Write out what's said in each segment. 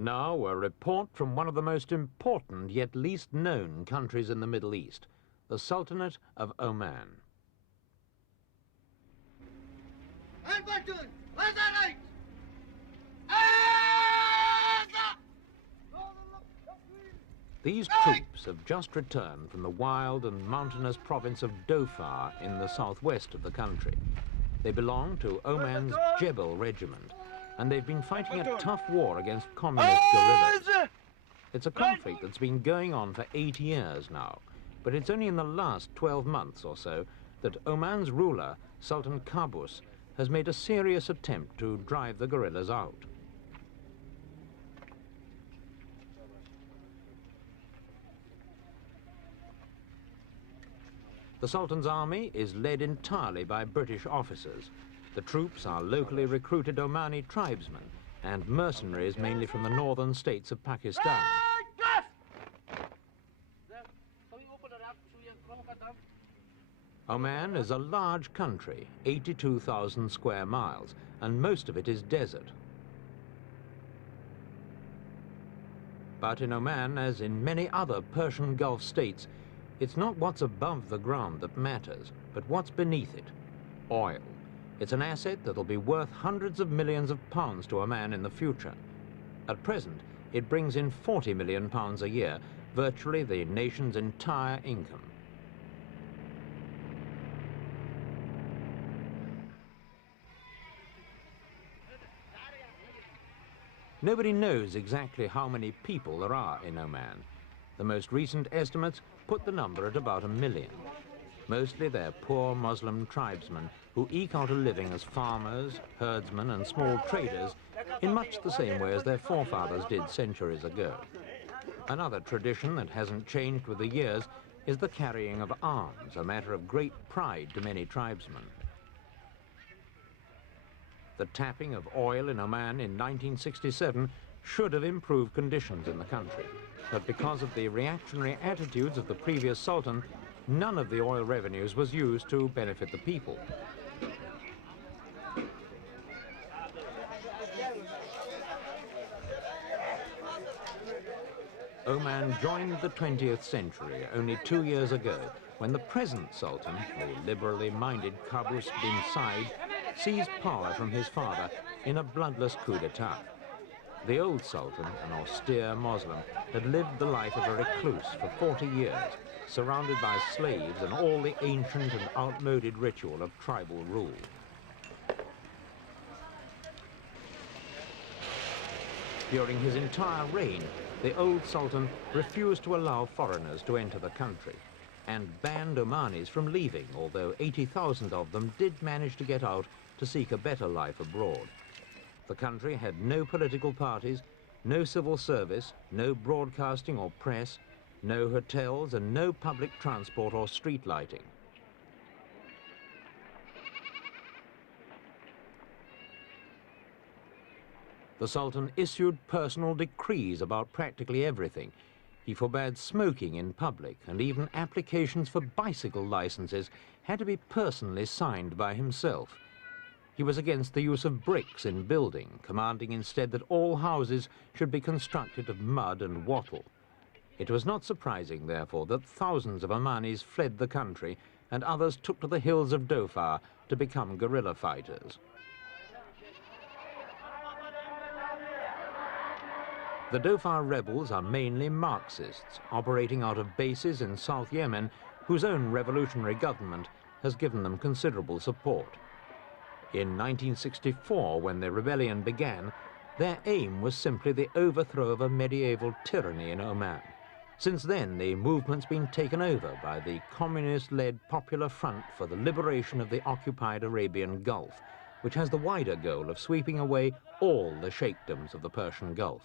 Now, a report from one of the most important yet least known countries in the Middle East, the Sultanate of Oman. These troops have just returned from the wild and mountainous province of Dhofar in the southwest of the country. They belong to Oman's Jebel regiment, and they've been fighting a tough war against communist guerrillas. It's a conflict that's been going on for 8 years now, but it's only in the last 12 months or so that Oman's ruler, Sultan Qaboos, has made a serious attempt to drive the guerrillas out. The Sultan's army is led entirely by British officers. The troops are locally recruited Omani tribesmen and mercenaries mainly from the northern states of Pakistan. Oman is a large country, 82,000 square miles, and most of it is desert. But in Oman, as in many other Persian Gulf states, it's not what's above the ground that matters, but what's beneath it. Oil. It's an asset that'll be worth hundreds of millions of pounds to Oman in the future. At present, it brings in £40 million a year, virtually the nation's entire income. Nobody knows exactly how many people there are in Oman. The most recent estimates put the number at about 1 million. Mostly they're poor Muslim tribesmen who eke out a living as farmers, herdsmen and small traders in much the same way as their forefathers did centuries ago. Another tradition that hasn't changed with the years is the carrying of arms, a matter of great pride to many tribesmen. The tapping of oil in Oman in 1967 should have improved conditions in the country. But because of the reactionary attitudes of the previous sultan, none of the oil revenues was used to benefit the people. Oman joined the 20th century only 2 years ago, when the present sultan, the liberally minded Qaboos bin Said, seized power from his father in a bloodless coup d'etat. The old sultan, an austere Muslim, had lived the life of a recluse for 40 years, surrounded by slaves and all the ancient and outmoded ritual of tribal rule. During his entire reign, the old sultan refused to allow foreigners to enter the country and banned Omanis from leaving, although 80,000 of them did manage to get out to seek a better life abroad. The country had no political parties, no civil service, no broadcasting or press, no hotels and no public transport or street lighting. The Sultan issued personal decrees about practically everything. He forbade smoking in public, and even applications for bicycle licenses had to be personally signed by himself. He was against the use of bricks in building, commanding instead that all houses should be constructed of mud and wattle. It was not surprising, therefore, that thousands of Omanis fled the country and others took to the hills of Dhofar to become guerrilla fighters. The Dhofar rebels are mainly Marxists, operating out of bases in South Yemen, whose own revolutionary government has given them considerable support. In 1964, when the rebellion began, their aim was simply the overthrow of a medieval tyranny in Oman. Since then, the movement's been taken over by the communist-led Popular Front for the Liberation of the Occupied Arabian Gulf, which has the wider goal of sweeping away all the sheikdoms of the Persian Gulf.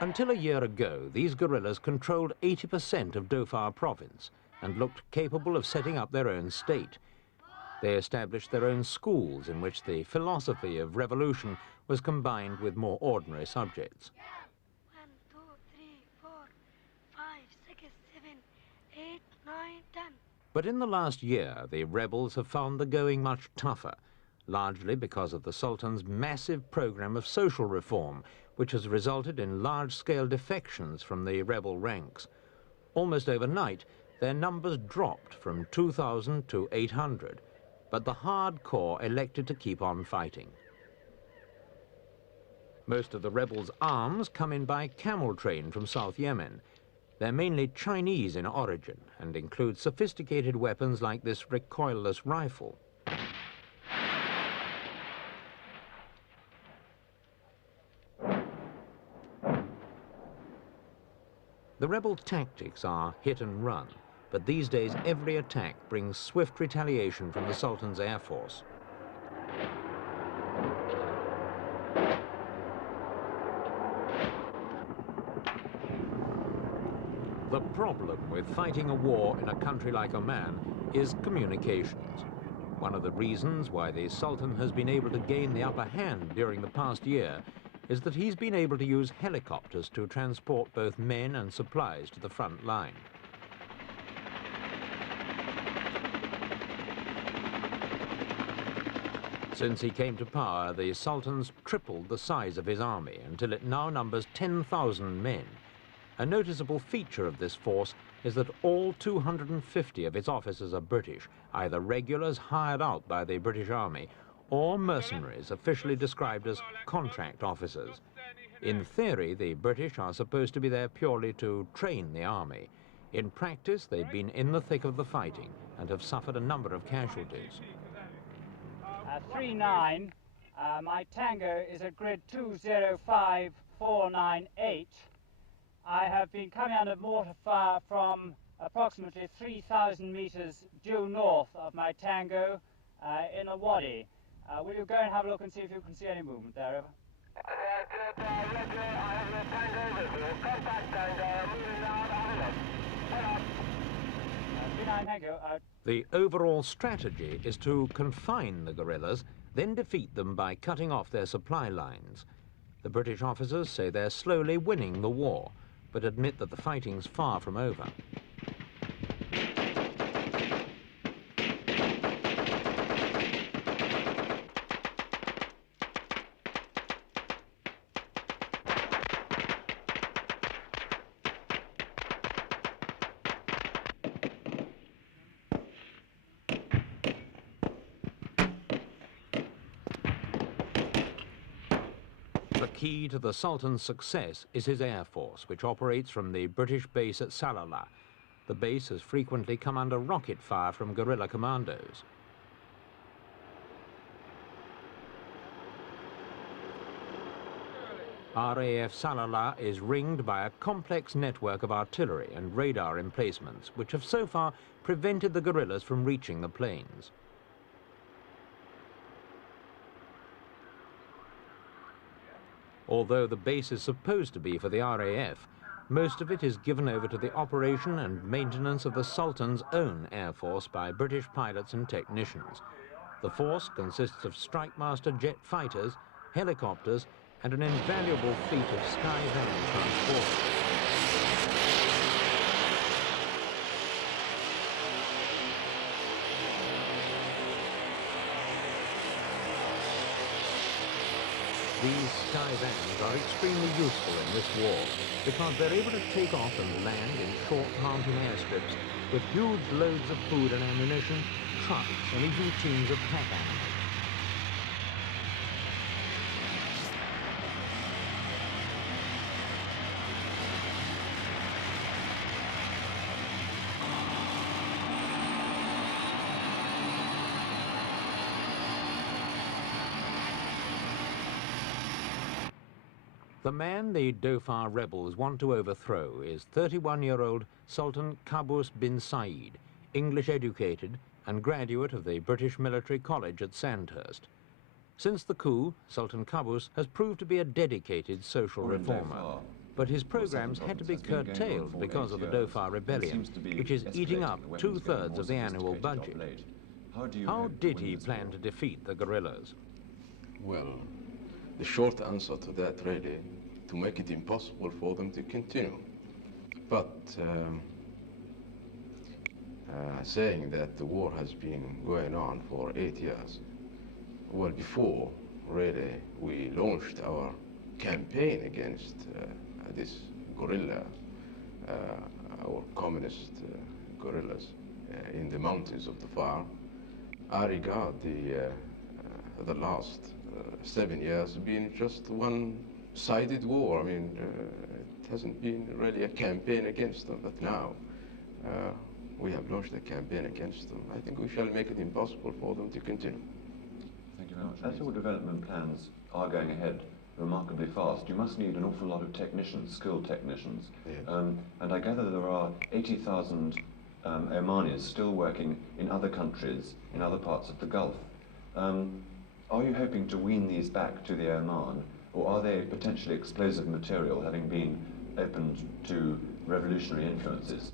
Until a year ago, these guerrillas controlled 80% of Dhofar province and looked capable of setting up their own state. They established their own schools in which the philosophy of revolution was combined with more ordinary subjects. 1, 2, 3, 4, 5, 6, 7, 8, 9, 10. But in the last year, the rebels have found the going much tougher. largely because of the Sultan's massive program of social reform, which has resulted in large-scale defections from the rebel ranks. Almost overnight, their numbers dropped from 2,000 to 800, but the hardcore elected to keep on fighting. Most of the rebels' arms come in by camel train from South Yemen. They're mainly Chinese in origin and include sophisticated weapons like this recoilless rifle. The rebel tactics are hit and run, but these days every attack brings swift retaliation from the Sultan's air force. The problem with fighting a war in a country like Oman is communications. One of the reasons why the Sultan has been able to gain the upper hand during the past year is that he's been able to use helicopters to transport both men and supplies to the front line. Since he came to power, the Sultan's tripled the size of his army until it now numbers 10,000 men. A noticeable feature of this force is that all 250 of its officers are British, either regulars hired out by the British Army or mercenaries officially described as contract officers. In theory, the British are supposed to be there purely to train the army. In practice, they've been in the thick of the fighting and have suffered a number of casualties. 39, my Tango is at grid 205498. I have been coming under mortar fire from approximately 3,000 meters due north of my Tango in a wadi. Will you go and have a look and see if you can see any movement there? Over. The overall strategy is to confine the guerrillas, then defeat them by cutting off their supply lines. The British officers say they're slowly winning the war, but admit that the fighting's far from over. The key to the Sultan's success is his air force, which operates from the British base at Salalah. The base has frequently come under rocket fire from guerrilla commandos. RAF Salalah is ringed by a complex network of artillery and radar emplacements, which have so far prevented the guerrillas from reaching the plains. Although the base is supposed to be for the RAF, most of it is given over to the operation and maintenance of the Sultan's own air force by British pilots and technicians. The force consists of Strike Master jet fighters, helicopters, and an invaluable fleet of Sky Van transporters. These Sky Vans are extremely useful in this war because they're able to take off and land in short mountain airstrips with huge loads of food and ammunition, trucks, and even teams of pack animals. The man the Dhofar rebels want to overthrow is 31-year-old Sultan Qaboos bin Said, English educated and graduate of the British Military College at Sandhurst. Since the coup, Sultan Qaboos has proved to be a dedicated social reformer, but his programs had to be curtailed because of the Dhofar rebellion, which is eating up 2/3 of the annual budget. How did he plan to defeat the guerrillas? Well, the short answer to that really, to make it impossible for them to continue. But saying that the war has been going on for 8 years, well, before really we launched our campaign against this guerrilla, our communist guerrillas in the mountains of the far, I regard the last 7 years being just one-sided war. I mean, it hasn't been really a campaign against them, but now we have launched a campaign against them. I think we shall make it impossible for them to continue. Thank you very much. As your development plans are going ahead remarkably fast, you must need an awful lot of technicians, skilled technicians. Yes. And I gather there are 80,000 Omanis still working in other countries, in other parts of the Gulf. Are you hoping to wean these back to the Oman, or are they potentially explosive material, having been opened to revolutionary influences?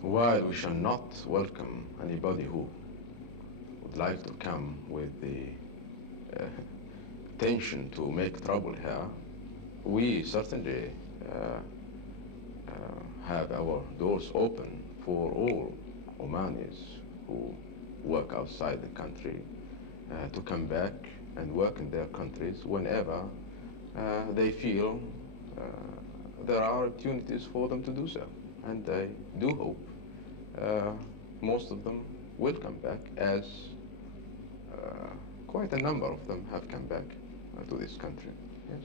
While we shall not welcome anybody who would like to come with the intention to make trouble here, we certainly have our doors open for all Omanis who work outside the country to come back and work in their countries whenever they feel there are opportunities for them to do so. And I do hope most of them will come back, as quite a number of them have come back to this country. Yes.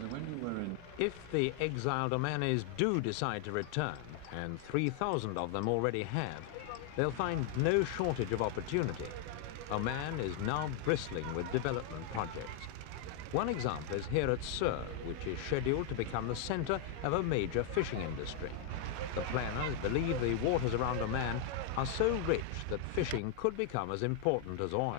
So when you were in... If the exiled Omanis do decide to return, and 3,000 of them already have, they'll find no shortage of opportunity. Oman is now bristling with development projects. One example is here at Sur, which is scheduled to become the center of a major fishing industry. The planners believe the waters around Oman are so rich that fishing could become as important as oil.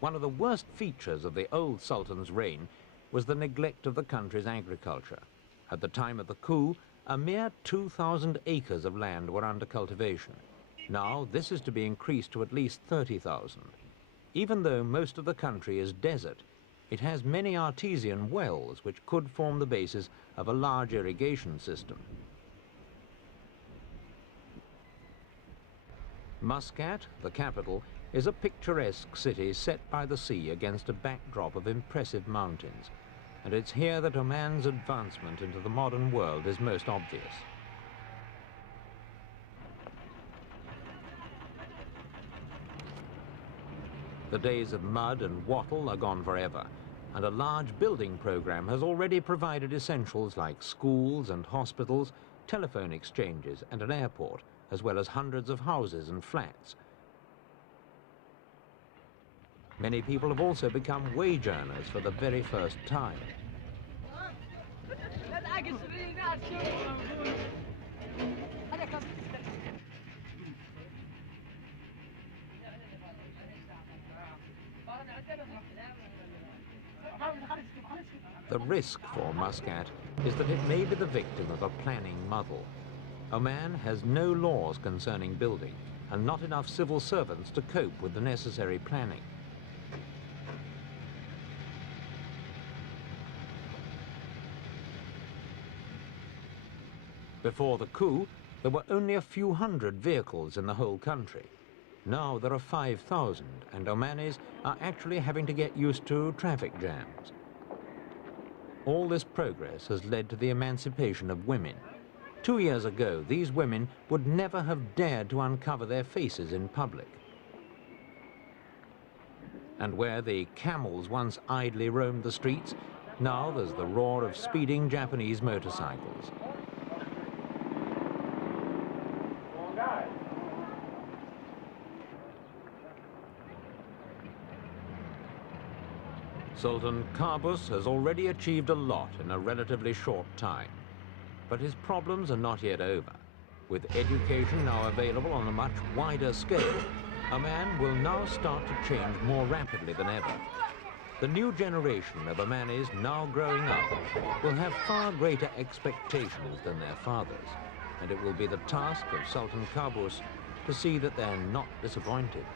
One of the worst features of the old Sultan's reign was the neglect of the country's agriculture. At the time of the coup, a mere 2,000 acres of land were under cultivation. Now this is to be increased to at least 30,000. Even though most of the country is desert, it has many artesian wells which could form the basis of a large irrigation system. Muscat, the capital, is a picturesque city set by the sea against a backdrop of impressive mountains, and it's here that Oman's advancement into the modern world is most obvious. The days of mud and wattle are gone forever, and a large building program has already provided essentials like schools and hospitals, telephone exchanges and an airport, as well as hundreds of houses and flats. Many people have also become wage earners for the very first time. The risk for Muscat is that it may be the victim of a planning muddle. Oman has no laws concerning building and not enough civil servants to cope with the necessary planning. Before the coup, there were only a few hundred vehicles in the whole country. Now there are 5,000, and Omanis are actually having to get used to traffic jams. All this progress has led to the emancipation of women. 2 years ago, these women would never have dared to uncover their faces in public. And where the camels once idly roamed the streets, now there's the roar of speeding Japanese motorcycles. Sultan Qaboos has already achieved a lot in a relatively short time. But his problems are not yet over. With education now available on a much wider scale, Oman will now start to change more rapidly than ever. The new generation of Omanis now growing up will have far greater expectations than their fathers, and it will be the task of Sultan Qaboos to see that they're not disappointed.